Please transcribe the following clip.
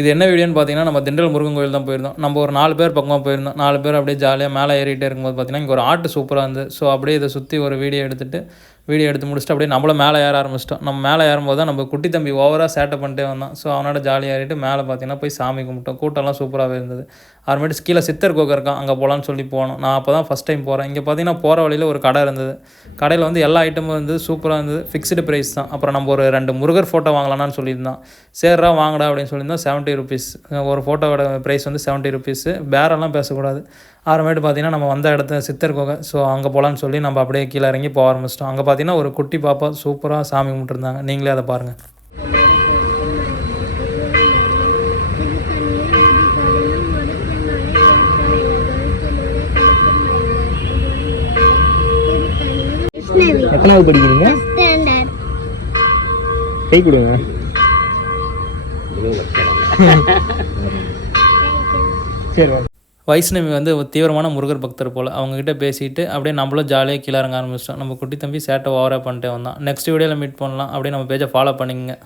இது என்ன வீடியோன்னு பார்த்தீங்கன்னா, நம்ம திண்டல் முருகன் கோயில் தான் போயிருந்தோம். நம்ம ஒரு 4 பேர் பக்கமா போயிருந்தோம். 4 பேர் அப்படியே ஜாலியா மேலே ஏறிட்டே இருக்கும்போது பார்த்தீங்கன்னா, இங்கே ஒரு ஆட்டு சூப்பரா இருந்தது. ஸோ அப்படியே இதை சுற்றி ஒரு வீடியோ எடுத்து முடிச்சுட்டு அப்படியே நம்மளும் மேலே ஏற ஆரம்பிச்சிட்டோம். நம்ம மேலே ஏறும்போது தான் நம்ம குட்டி தம்பி ஓவராக சேட்டை பண்ணிட்டே வந்தான். ஸோ அவனோட ஜாலியாக ஏறிட்டு மேலே பார்த்தீங்கன்னா போய் சாமி கும்பிட்டோம். கூட்டம்லாம் சூப்பராகவே இருந்தது. அப்புறமேட்டு கீழே சித்தர் குகை இருக்கான், அங்கே போகலான்னு சொல்லி போனோம். நான் அப்போ தான் ஃபஸ்ட் டைம் போகிறேன். இங்கே பார்த்தீங்கன்னா போகிற வழியில் ஒரு கடை இருந்தது. கடையில் வந்து எல்லா ஐட்டமும் இருந்தது, சூப்பராக இருந்தது. ஃபிக்ஸ்டு ப்ரைஸ் தான். அப்புறம் நம்ம ஒரு 2 முருகர் ஃபோட்டோ வாங்கலான்னு சொல்லியிருந்தான். சேர்றா வாங்கடா அப்படின்னு சொல்லியிருந்தோம். ₹70 ஒரு ஃபோட்டோவோட ப்ரைஸ் வந்து ₹70. பேரெல்லாம் பேசக்கூடாது. அப்புறமேட்டு பார்த்தீங்கன்னா நம்ம வந்த இடத்த சித்தர் குகை. ஸோ அங்கே போகலான்னு சொல்லி நம்ம அப்படியே கீழே இறங்கி போக ஆரம்பிச்சிட்டோம். அங்கே பார்த்தீங்கன்னா ஒரு குட்டி பாப்பா சூப்பராக சாமி கும்பிட்டுருந்தாங்க. நீங்களே அதை பாருங்கள். எத்தனாவது படிக்கிறீங்க? கை கொடுங்க. சரி. வைஷ்ணவி வந்து ஒரு தீவிரமான முருகர் பக்தர் போல். அவங்ககிட்ட பேசிட்டு அப்படியே நம்மளும் ஜாலியாக கீழே இறங்க ஆரம்பிச்சிட்டோம். நம்ம குட்டி தம்பி சேட்டை ஓவராக பண்ணிட்டே வந்தான். நெக்ஸ்ட் வீடியோவில் மீட் பண்ணலாம். அப்படியே நம்ம பேஜை ஃபாலோ பண்ணிக்கங்க.